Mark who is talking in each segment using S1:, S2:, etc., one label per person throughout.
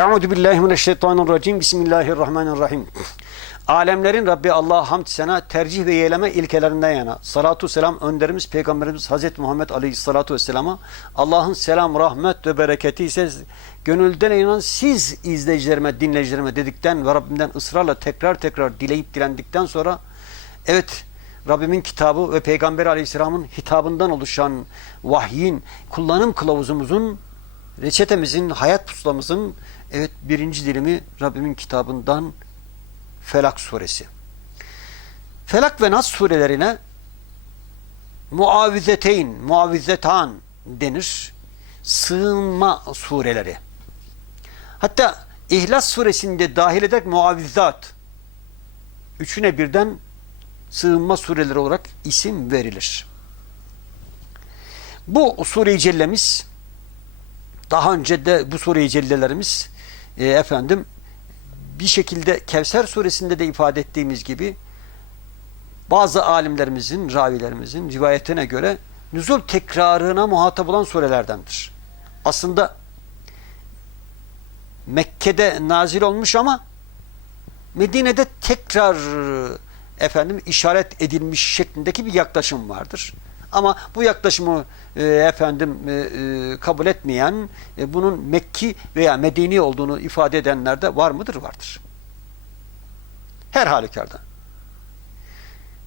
S1: Euzu billahi mineşşeytanirracim. Bismillahirrahmanirrahim. Alemlerin Rabbi Allah hamd sana tercih ve yeğleme ilkelerinden yana. Salatu selam önderimiz Peygamberimiz Hazreti Muhammed Aleyhissalatu vesselama. Allah'ın selam, rahmet ve bereketi ise gönülden inanan siz izleyicilerime, dinleyicilerime dedikten ve Rabbimden ısrarla tekrar tekrar dileyip dilendikten sonra evet Rabbimin kitabı ve Peygamber Aleyhisselam'ın hitabından oluşan vahyin kullanım kılavuzumuzun reçetemizin, hayat pusulamızın evet birinci dilimi Rabbimin kitabından Felak suresi. Felak ve Nas surelerine muavizeteyn, muavizetan denir. Sığınma sureleri. Hatta İhlas suresinde dahil ederek muavizat. Üçüne birden sığınma sureleri olarak isim verilir. Bu sure-i cellemiz daha önce de bu sure-i cellelerimiz e, efendim bir şekilde Kevser suresinde de ifade ettiğimiz gibi bazı alimlerimizin, ravilerimizin rivayetine göre nüzul tekrarına muhatap olan surelerdendir. Aslında Mekke'de nazil olmuş ama Medine'de tekrar efendim işaret edilmiş şeklindeki bir yaklaşım vardır. Ama bu yaklaşımı e, efendim e, e, kabul etmeyen, bunun Mekki veya Medeni olduğunu ifade edenler de var mıdır? Vardır. Her halükarda.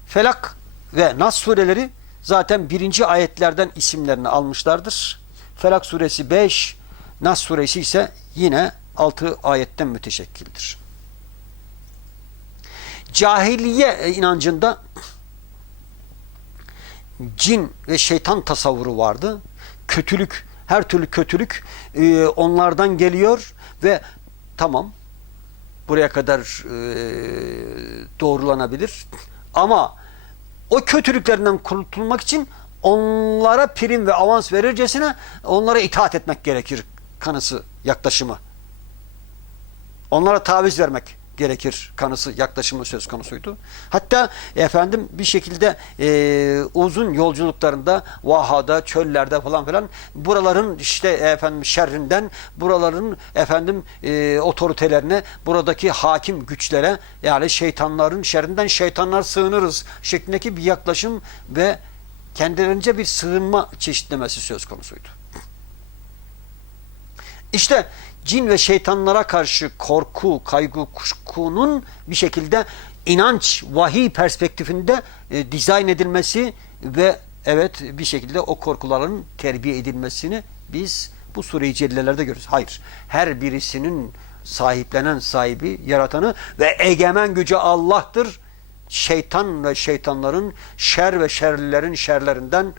S1: Felak ve Nas sureleri zaten birinci ayetlerden isimlerini almışlardır. Felak suresi 5, Nas suresi ise yine 6 ayetten müteşekkildir. Cahiliye inancında cin ve şeytan tasavvuru vardı. Kötülük, her türlü kötülük e, onlardan geliyor ve tamam buraya kadar e, doğrulanabilir. Ama o kötülüklerinden kurtulmak için onlara prim ve avans verircesine onlara itaat etmek gerekir kanısı yaklaşımı. Onlara taviz vermek gerekir kanısı yaklaşımı söz konusuydu. Hatta efendim bir şekilde e, uzun yolculuklarında vahada, çöllerde falan filan buraların işte efendim şerrinden, buraların efendim e, otoritelerine, buradaki hakim güçlere yani şeytanların şerrinden şeytanlar sığınırız şeklindeki bir yaklaşım ve kendilerince bir sığınma çeşitlemesi söz konusuydu. İşte cin ve şeytanlara karşı korku, kaygı, kuşkunun bir şekilde inanç, vahiy perspektifinde e, dizayn edilmesi ve evet bir şekilde o korkuların terbiye edilmesini biz bu sure-i cellelerde görürüz. Hayır. Her birisinin sahiplenen sahibi, yaratanı ve egemen gücü Allah'tır. Şeytan ve şeytanların, şer ve şerlilerin şerlerinden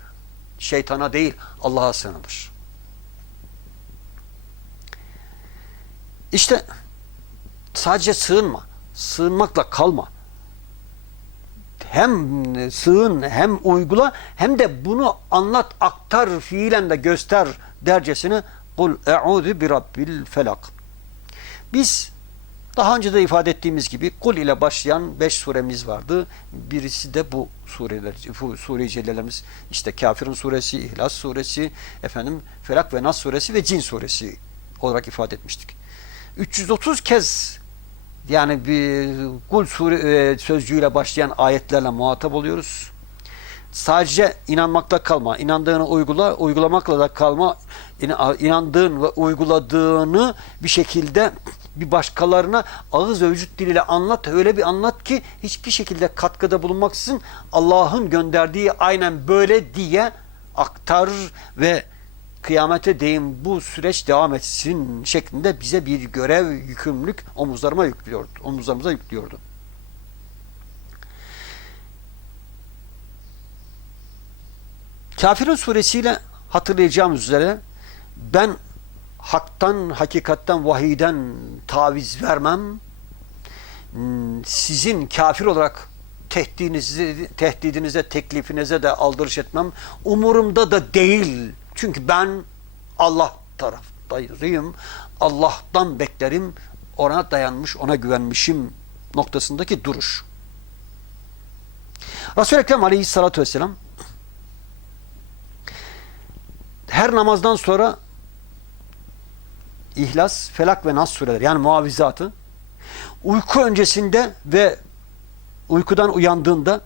S1: şeytana değil Allah'a sığınılır. İşte sadece sığınma. Sığınmakla kalma. Hem sığın hem uygula hem de bunu anlat, aktar, fiilen de göster dercesine kul e'udhu bi rabbil felak. Biz daha önce de ifade ettiğimiz gibi kul ile başlayan beş suremiz vardı. Birisi de bu sureler, bu sure-i cellelerimiz. İşte Kafirun suresi, İhlas suresi, efendim Felak ve Nas suresi ve Cin suresi olarak ifade etmiştik. 330 kez yani bir kul sure, e, sözcüğüyle başlayan ayetlerle muhatap oluyoruz. Sadece inanmakla kalma, inandığını uygula, uygulamakla da kalma, inandığın ve uyguladığını bir şekilde bir başkalarına ağız ve vücut diliyle anlat. Öyle bir anlat ki hiçbir şekilde katkıda bulunmaksızın Allah'ın gönderdiği aynen böyle diye aktar ve kıyamete değin bu süreç devam etsin şeklinde bize bir görev, yükümlülük omuzlarıma yüklüyordu. Omuzlarımıza yüklüyordu. Kafirun suresiyle hatırlayacağımız üzere ben haktan, hakikatten, vahiyden taviz vermem. Sizin kafir olarak tehdidinize, tehdidinize, teklifinize de aldırış etmem. Umurumda da değil. Çünkü ben Allah taraftayım. Allah'tan beklerim. Ona dayanmış, ona güvenmişim noktasındaki duruş. Resul-i Ekrem aleyhissalatü vesselam her namazdan sonra İhlas, Felak ve Nas sureleri yani muavizatı uyku öncesinde ve uykudan uyandığında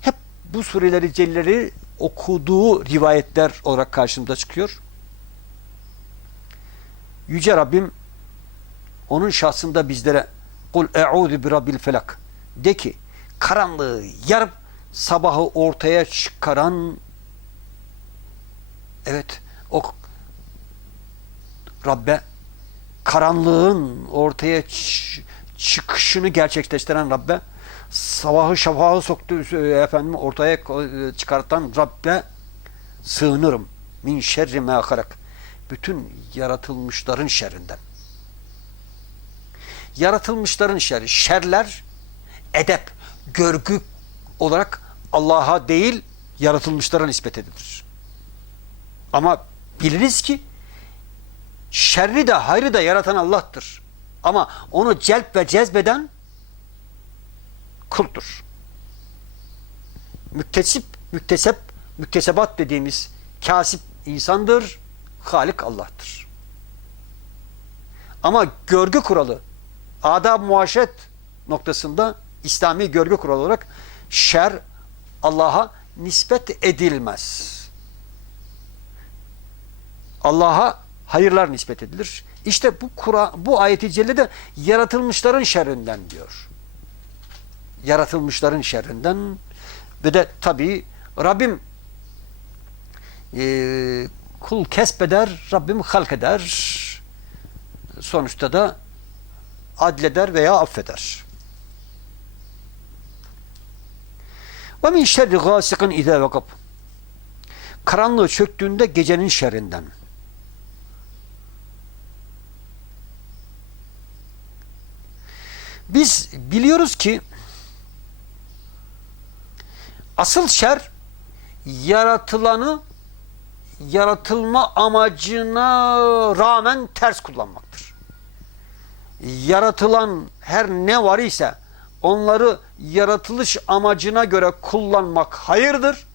S1: hep bu sureleri celleri okuduğu rivayetler olarak karşımıza çıkıyor. Yüce Rabbim onun şahsında bizlere kul e'udu bi rabbil felak de ki karanlığı yarıp sabahı ortaya çıkaran evet o Rabbe karanlığın ortaya çıkışını gerçekleştiren Rabbe sabahı şafağı soktu efendim ortaya ko- çıkartan Rabbe sığınırım. Min şerri halak. Bütün yaratılmışların şerrinden. Yaratılmışların şerri şerler edep görgü olarak Allah'a değil yaratılmışlara nispet edilir. Ama biliriz ki şerri de hayrı da yaratan Allah'tır. Ama onu celp ve cezbeden kuldur. Müktesip, müktesep, müktesebat dediğimiz kasip insandır, Halik Allah'tır. Ama görgü kuralı, adab muaşet noktasında İslami görgü kuralı olarak şer Allah'a nispet edilmez. Allah'a hayırlar nispet edilir. İşte bu Kur'an bu ayeti cellede yaratılmışların şerrinden diyor. Yaratılmışların şerrinden ve de tabii Rabbim e, kul kesbeder, Rabbim halk eder. Sonuçta da adleder veya affeder. Ve min şerri gasikin izâ vakab. Karanlığı çöktüğünde gecenin şerrinden. Biz biliyoruz ki asıl şer yaratılanı yaratılma amacına rağmen ters kullanmaktır. Yaratılan her ne var ise onları yaratılış amacına göre kullanmak hayırdır.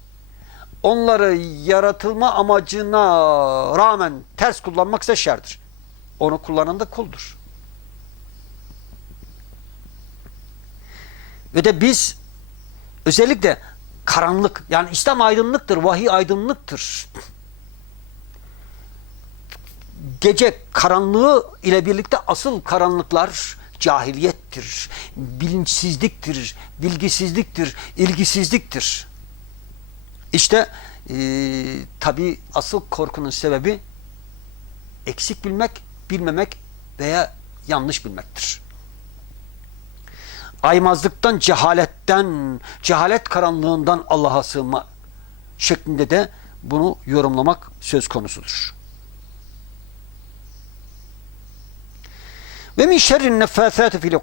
S1: Onları yaratılma amacına rağmen ters kullanmak ise şerdir. Onu kullanan da kuldur. Ve de biz özellikle karanlık yani İslam aydınlıktır, vahiy aydınlıktır. Gece karanlığı ile birlikte asıl karanlıklar cahiliyettir, bilinçsizliktir, bilgisizliktir, ilgisizliktir. İşte e, tabi asıl korkunun sebebi eksik bilmek, bilmemek veya yanlış bilmektir aymazlıktan, cehaletten, cehalet karanlığından Allah'a sığınma şeklinde de bunu yorumlamak söz konusudur. Ve min şerrin neffâthâti fil.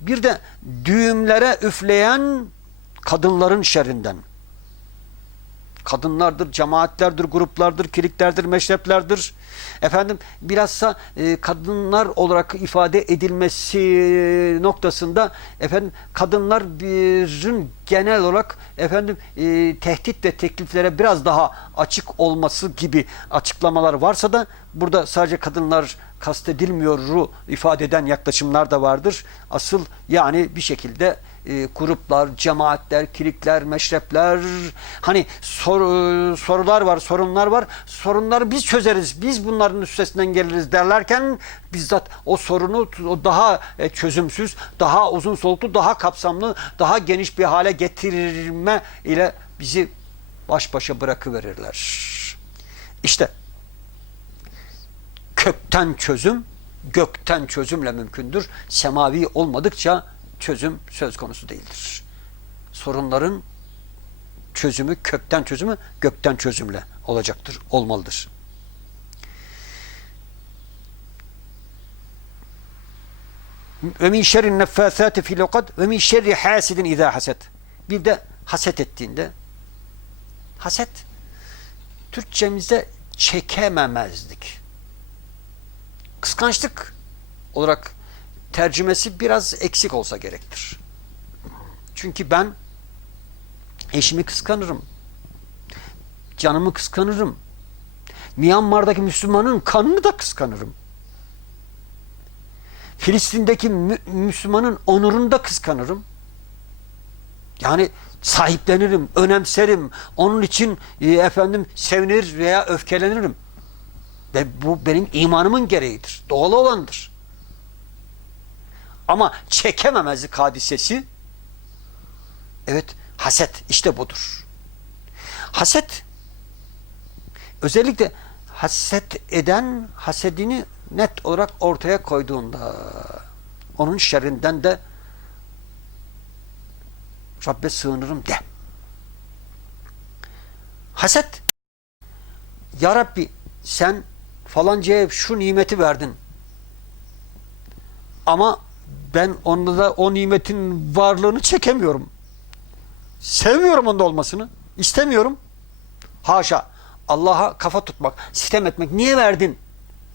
S1: Bir de düğümlere üfleyen kadınların şerrinden. Kadınlardır, cemaatlerdir, gruplardır, kiliklerdir, meşreplerdir. Efendim bilhassa e, kadınlar olarak ifade edilmesi noktasında efendim kadınların genel olarak efendim e, tehdit ve tekliflere biraz daha açık olması gibi açıklamalar varsa da burada sadece kadınlar kastedilmiyoru ifade eden yaklaşımlar da vardır. Asıl yani bir şekilde e, gruplar, cemaatler, kilikler, meşrepler hani sor, e, sorular var, sorunlar var. Sorunları biz çözeriz. Biz bunların üstesinden geliriz derlerken bizzat o sorunu o daha e, çözümsüz, daha uzun soluklu, daha kapsamlı, daha geniş bir hale getirme ile bizi baş başa bırakıverirler. İşte kökten çözüm gökten çözümle mümkündür. Semavi olmadıkça çözüm söz konusu değildir. Sorunların çözümü, kökten çözümü gökten çözümle olacaktır, olmalıdır. Ve min şerrin neffâthâti fil ukad ve min şerri hasidin izâ haset. Bir de haset ettiğinde haset Türkçemizde çekememezlik. Kıskançlık olarak tercümesi biraz eksik olsa gerektir. Çünkü ben eşimi kıskanırım. Canımı kıskanırım. Myanmar'daki Müslümanın kanını da kıskanırım. Filistin'deki Mü- Müslümanın onurunu da kıskanırım. Yani sahiplenirim, önemserim. Onun için e, efendim sevinir veya öfkelenirim. Ve bu benim imanımın gereğidir. Doğal olandır. Ama çekememezlik hadisesi evet haset işte budur. Haset özellikle haset eden hasedini net olarak ortaya koyduğunda onun şerrinden de Rabbe sığınırım de. Haset Ya Rabbi sen falancaya şu nimeti verdin. Ama ben onda da o nimetin varlığını çekemiyorum. Sevmiyorum onda olmasını. İstemiyorum. Haşa. Allah'a kafa tutmak, sitem etmek. Niye verdin?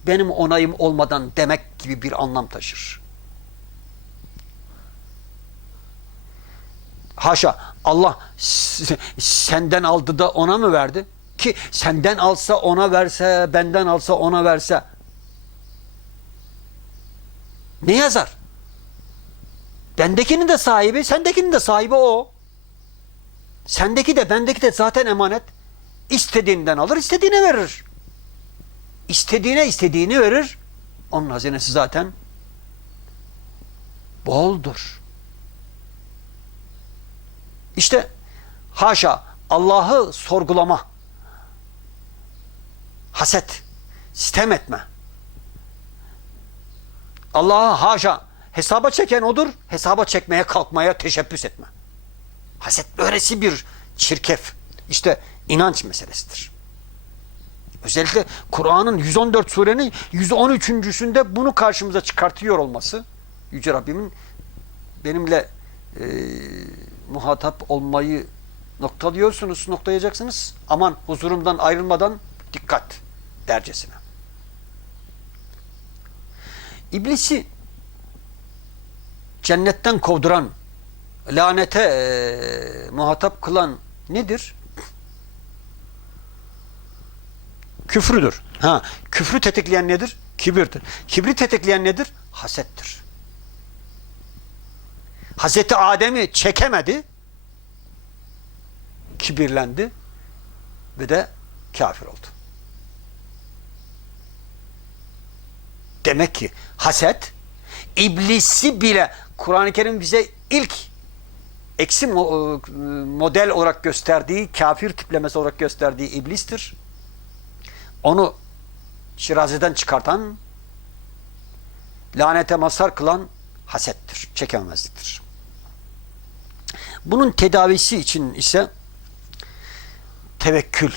S1: Benim onayım olmadan demek gibi bir anlam taşır. Haşa. Allah senden aldı da ona mı verdi? Ki senden alsa ona verse, benden alsa ona verse. Ne yazar? Bendekinin de sahibi, sendekinin de sahibi o. Sendeki de bendeki de zaten emanet. İstediğinden alır, istediğine verir. İstediğine istediğini verir. Onun hazinesi zaten boldur. İşte haşa Allah'ı sorgulama, haset, sitem etme. Allah'ı haşa hesaba çeken odur, hesaba çekmeye kalkmaya teşebbüs etme. Haset böylesi bir çirkef. İşte inanç meselesidir. Özellikle Kur'an'ın 114 surenin 113.sünde bunu karşımıza çıkartıyor olması Yüce Rabbimin benimle e, muhatap olmayı noktalıyorsunuz, noktalayacaksınız. Aman huzurumdan ayrılmadan dikkat dercesine. İblisi cennetten kovduran, lanete e, muhatap kılan nedir? Küfrüdür. Ha, küfrü tetikleyen nedir? Kibirdir. Kibri tetikleyen nedir? Hasettir. Hazreti Adem'i çekemedi. Kibirlendi ve de kafir oldu. Demek ki haset iblisi bile Kur'an-ı Kerim bize ilk eksi e, model olarak gösterdiği, kafir tiplemesi olarak gösterdiği iblistir. Onu şirazeden çıkartan, lanete mazhar kılan hasettir, çekememezliktir. Bunun tedavisi için ise tevekkül,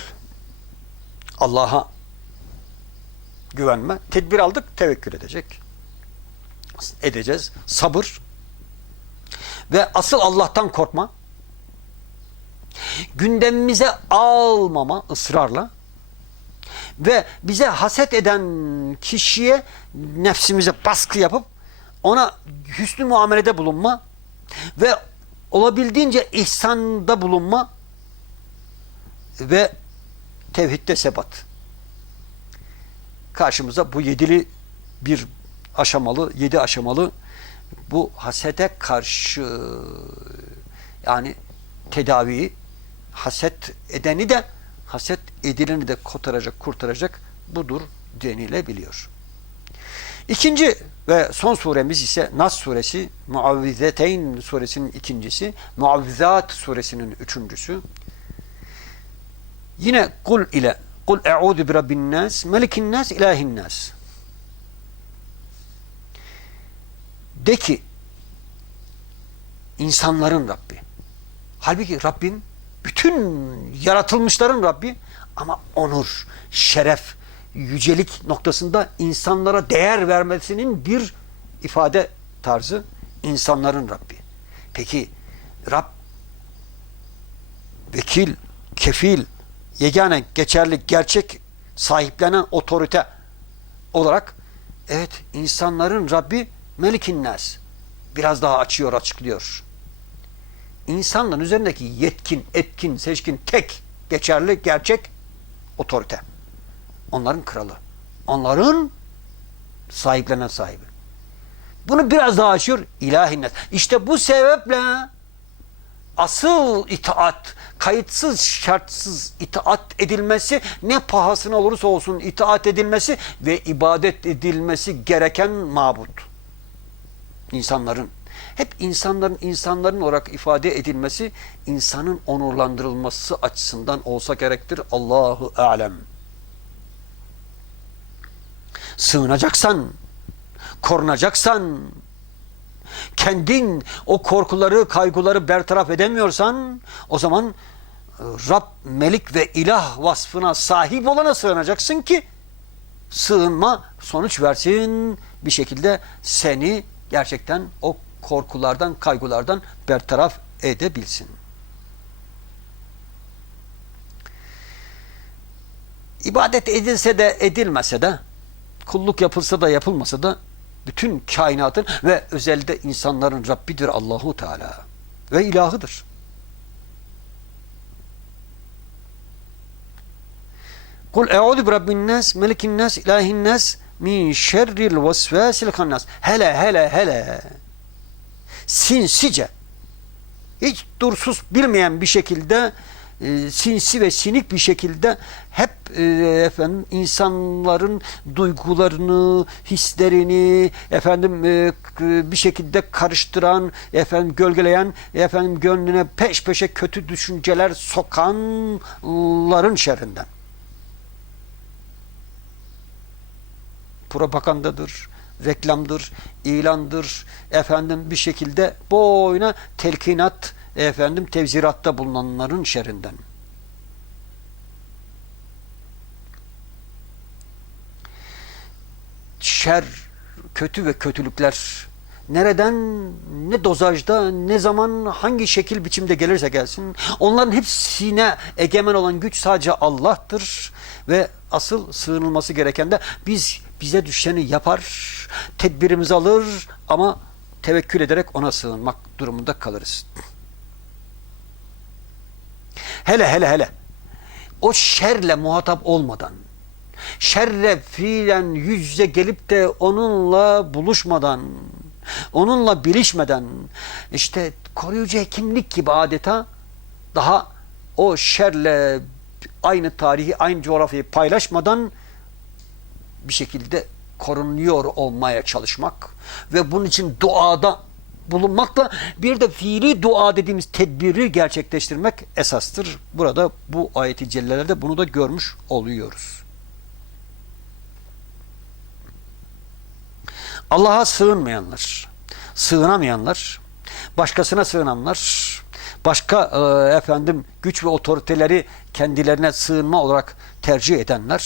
S1: Allah'a güvenme. Tedbir aldık, tevekkül edecek. Edeceğiz. Sabır ve asıl Allah'tan korkma. Gündemimize almama ısrarla ve bize haset eden kişiye nefsimize baskı yapıp ona hüsnü muamelede bulunma ve olabildiğince ihsanda bulunma ve tevhidde sebat. Karşımıza bu yedili bir aşamalı, yedi aşamalı bu hasete karşı yani tedaviyi haset edeni de haset edileni de kotaracak, kurtaracak budur denilebiliyor. İkinci ve son suremiz ise Nas suresi, Muavvizeteyn suresinin ikincisi, Muavvizat suresinin üçüncüsü. Yine kul ile kul e'udu bi rabbin nas, melikin nas, ilahin nas. De ki insanların Rabbi. Halbuki Rabbim bütün yaratılmışların Rabbi ama onur, şeref, yücelik noktasında insanlara değer vermesinin bir ifade tarzı insanların Rabbi. Peki Rab vekil, kefil, yegane, geçerli, gerçek sahiplenen otorite olarak evet insanların Rabbi Melikin Nas biraz daha açıyor, açıklıyor. İnsanların üzerindeki yetkin, etkin, seçkin, tek, geçerli, gerçek otorite. Onların kralı. Onların sahiplenen sahibi. Bunu biraz daha açıyor. İlahinnet. İşte bu sebeple asıl itaat, kayıtsız şartsız itaat edilmesi ne pahasına olursa olsun itaat edilmesi ve ibadet edilmesi gereken mabut. İnsanların hep insanların insanların olarak ifade edilmesi insanın onurlandırılması açısından olsa gerektir. Allahu alem. Sığınacaksan, korunacaksan, kendin o korkuları, kaygıları bertaraf edemiyorsan o zaman e, Rab, Melik ve İlah vasfına sahip olana sığınacaksın ki sığınma sonuç versin bir şekilde seni gerçekten o korkulardan, kaygılardan bertaraf edebilsin. İbadet edilse de edilmese de kulluk yapılsa da yapılmasa da bütün kainatın ve özellikle insanların Rabbidir Allahu Teala ve ilahıdır. Kul e'udu bi rabbin nas, melikin nas, ilahin nas min şerril vesvesil hannas. Hele hele hele sinsice hiç dursuz bilmeyen bir şekilde e, sinsi ve sinik bir şekilde hep e, efendim insanların duygularını, hislerini efendim e, bir şekilde karıştıran, efendim gölgeleyen, efendim gönlüne peş peşe kötü düşünceler sokanların şerrinden. Propagandadır, reklamdır, ilandır, efendim bir şekilde boyuna telkinat, efendim tevziratta bulunanların şerrinden. Şer, kötü ve kötülükler nereden, ne dozajda, ne zaman, hangi şekil biçimde gelirse gelsin, onların hepsine egemen olan güç sadece Allah'tır ve asıl sığınılması gereken de biz bize düşeni yapar, tedbirimizi alır ama tevekkül ederek ona sığınmak durumunda kalırız. Hele hele hele o şerle muhatap olmadan, şerle fiilen yüz yüze gelip de onunla buluşmadan, onunla bilişmeden, işte koruyucu hekimlik gibi adeta daha o şerle aynı tarihi, aynı coğrafyayı paylaşmadan bir şekilde korunuyor olmaya çalışmak ve bunun için duada bulunmakla bir de fiili dua dediğimiz tedbiri gerçekleştirmek esastır. Burada bu ayeti cellelerde bunu da görmüş oluyoruz. Allah'a sığınmayanlar, sığınamayanlar, başkasına sığınanlar, başka e, efendim güç ve otoriteleri kendilerine sığınma olarak tercih edenler,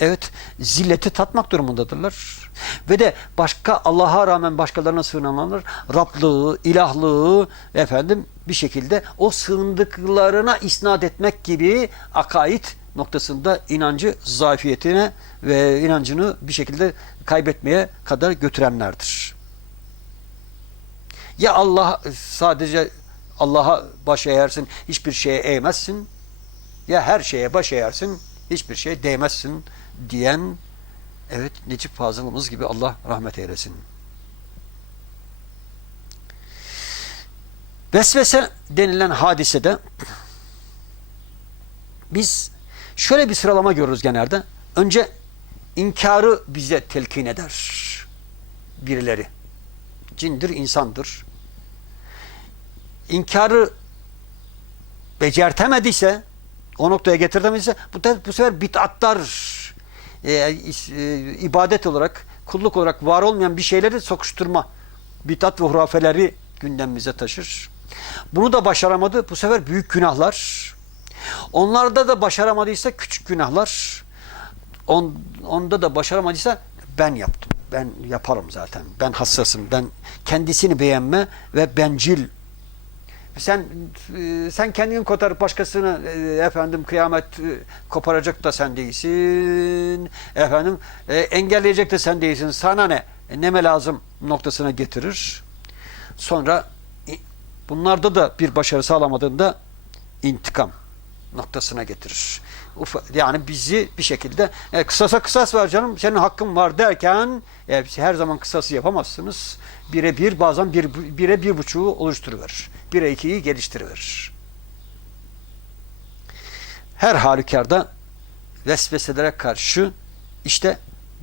S1: evet zilleti tatmak durumundadırlar. Ve de başka Allah'a rağmen başkalarına sığınanlar Rablığı, ilahlığı efendim bir şekilde o sığındıklarına isnat etmek gibi akaid noktasında inancı zafiyetine ve inancını bir şekilde kaybetmeye kadar götürenlerdir. Ya Allah sadece Allah'a baş eğersin, hiçbir şeye eğmezsin. Ya her şeye baş eğersin, hiçbir şeye değmezsin diyen evet Necip Fazıl'ımız gibi Allah rahmet eylesin. Vesvese denilen hadisede biz şöyle bir sıralama görürüz genelde. Önce inkarı bize telkin eder birileri. Cindir, insandır. İnkarı becertemediyse, o noktaya getirtemediyse bu, bu sefer bid'atlar e, e, ibadet olarak, kulluk olarak var olmayan bir şeyleri sokuşturma, bid'at ve hurafeleri gündemimize taşır. Bunu da başaramadı. Bu sefer büyük günahlar. Onlarda da başaramadıysa küçük günahlar. On, onda da başaramadıysa ben yaptım. Ben yaparım zaten. Ben hassasım. Ben kendisini beğenme ve bencil sen e, sen kendini kotarıp başkasını e, efendim kıyamet e, koparacak da sen değilsin. Efendim engelleyecek de sen değilsin. Sana ne? Neme lazım noktasına getirir. Sonra bunlarda da bir başarı sağlamadığında intikam noktasına getirir. Yani bizi bir şekilde e, kısasa kısas var canım senin hakkın var derken e, her zaman kısası yapamazsınız. Bire bir bazen bir, bire bir buçuğu oluşturuverir. Bire ikiyi geliştiriverir. Her halükarda vesveselere karşı işte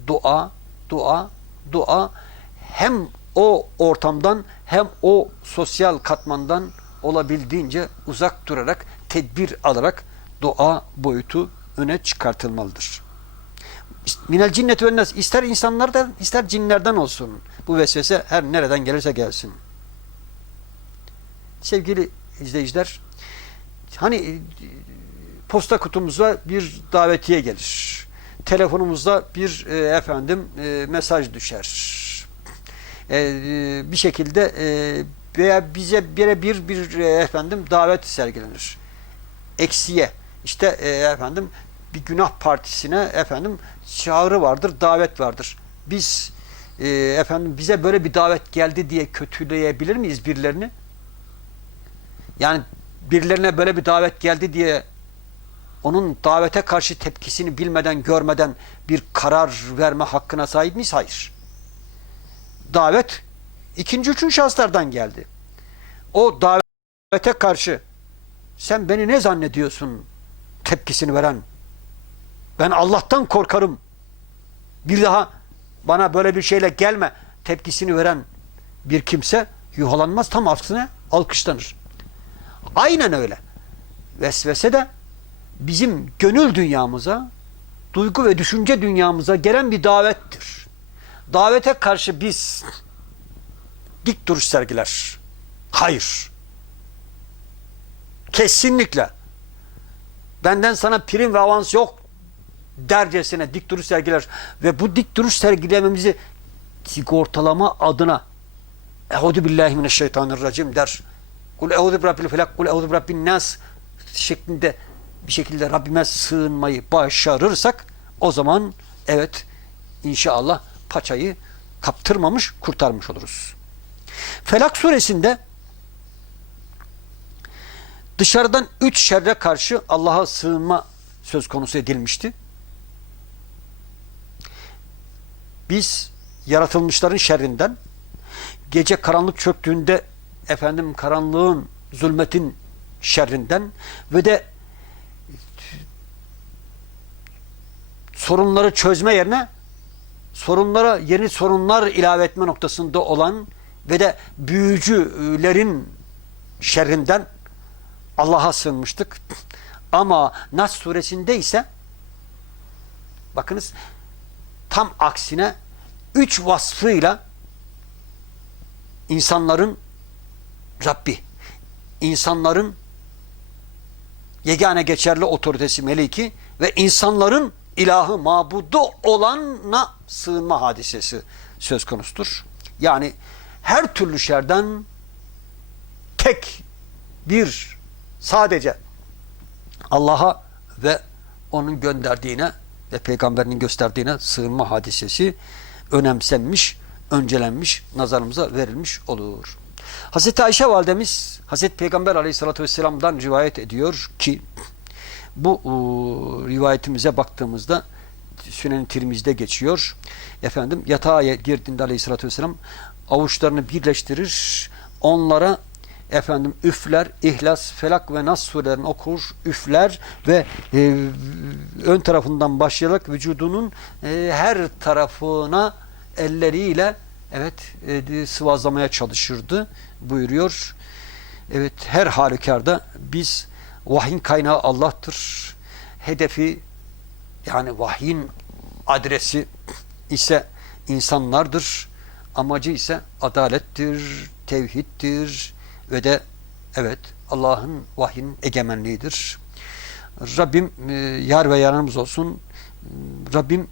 S1: dua, dua, dua hem o ortamdan hem o sosyal katmandan olabildiğince uzak durarak tedbir alarak dua boyutu öne çıkartılmalıdır. Minel cinnet ve ister insanlardan ister cinlerden olsun. Bu vesvese her nereden gelirse gelsin. Sevgili izleyiciler hani e, posta kutumuza bir davetiye gelir. Telefonumuzda bir e, efendim e, mesaj düşer. E, e, bir şekilde e, veya bize bire bir bir e, efendim davet sergilenir. Eksiye işte e, efendim bir günah partisine efendim çağrı vardır, davet vardır. Biz e, efendim bize böyle bir davet geldi diye kötüleyebilir miyiz birilerini? Yani birilerine böyle bir davet geldi diye onun davete karşı tepkisini bilmeden, görmeden bir karar verme hakkına sahip miyiz? Hayır. Davet ikinci, üçüncü şahıslardan geldi. O davete karşı sen beni ne zannediyorsun tepkisini veren ben Allah'tan korkarım bir daha bana böyle bir şeyle gelme tepkisini veren bir kimse yuhalanmaz tam aksine alkışlanır. Aynen öyle. Vesvese de bizim gönül dünyamıza, duygu ve düşünce dünyamıza gelen bir davettir. Davete karşı biz dik duruş sergiler. Hayır. Kesinlikle. Benden sana prim ve avans yok dercesine dik duruş sergiler ve bu dik duruş sergilememizi sigortalama adına Euzu billahi mineşşeytanirracim der. Kul euzu birabbil felak, kul euzu birabbin nas şeklinde bir şekilde Rabbime sığınmayı başarırsak o zaman evet inşallah paçayı kaptırmamış, kurtarmış oluruz. Felak suresinde dışarıdan üç şerre karşı Allah'a sığınma söz konusu edilmişti. Biz yaratılmışların şerrinden gece karanlık çöktüğünde efendim karanlığın, zulmetin şerrinden ve de sorunları çözme yerine sorunlara yeni sorunlar ilave etme noktasında olan ve de büyücülerin şerrinden Allah'a sığınmıştık. Ama Nas suresinde ise bakınız tam aksine üç vasfıyla insanların Rabbi, insanların yegane geçerli otoritesi meleki ve insanların ilahı mabudu olana sığınma hadisesi söz konusudur. Yani her türlü şerden tek bir sadece Allah'a ve onun gönderdiğine ve peygamberinin gösterdiğine sığınma hadisesi önemsenmiş, öncelenmiş, nazarımıza verilmiş olur. Hazreti Ayşe validemiz Hazreti Peygamber aleyhissalatü vesselam'dan rivayet ediyor ki bu rivayetimize baktığımızda Sünen-i Tirmiz'de geçiyor. Efendim yatağa girdiğinde aleyhissalatü vesselam avuçlarını birleştirir. Onlara efendim üfler, İhlas, Felak ve Nas surelerini okur, üfler ve e, ön tarafından başlayarak vücudunun e, her tarafına elleriyle evet e, sıvazlamaya çalışırdı buyuruyor. Evet her halükarda biz vahyin kaynağı Allah'tır. Hedefi yani vahyin adresi ise insanlardır. Amacı ise adalettir, tevhiddir ve de evet Allah'ın vahyin egemenliğidir. Rabbim e, yar ve yanımız olsun. Rabbim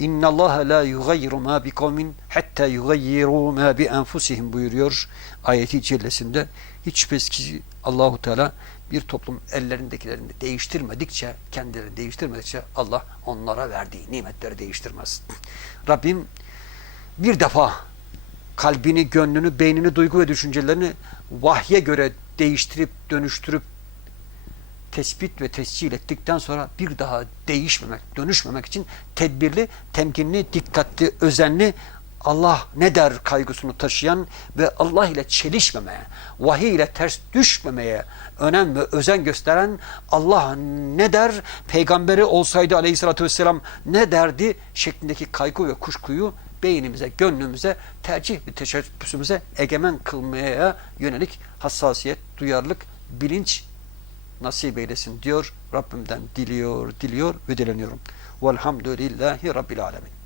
S1: la yugayyiru ma bi kavmin hatta yugayyiru ma bi enfusihim buyuruyor ayeti cellesinde. Hiç şüphesiz ki Allahu Teala bir toplum ellerindekilerini değiştirmedikçe, kendilerini değiştirmedikçe Allah onlara verdiği nimetleri değiştirmez. Rabbim bir defa kalbini, gönlünü, beynini, duygu ve düşüncelerini vahye göre değiştirip, dönüştürüp tespit ve tescil ettikten sonra bir daha değişmemek, dönüşmemek için tedbirli, temkinli, dikkatli, özenli, Allah ne der kaygısını taşıyan ve Allah ile çelişmemeye, vahiy ile ters düşmemeye önem ve özen gösteren Allah ne der, peygamberi olsaydı aleyhissalatü vesselam ne derdi şeklindeki kaygı ve kuşkuyu beynimize, gönlümüze, tercih ve teşebbüsümüze egemen kılmaya yönelik hassasiyet, duyarlılık, bilinç nasip eylesin diyor. Rabbimden diliyor, diliyor ve dileniyorum. Velhamdülillahi Rabbil Alemin.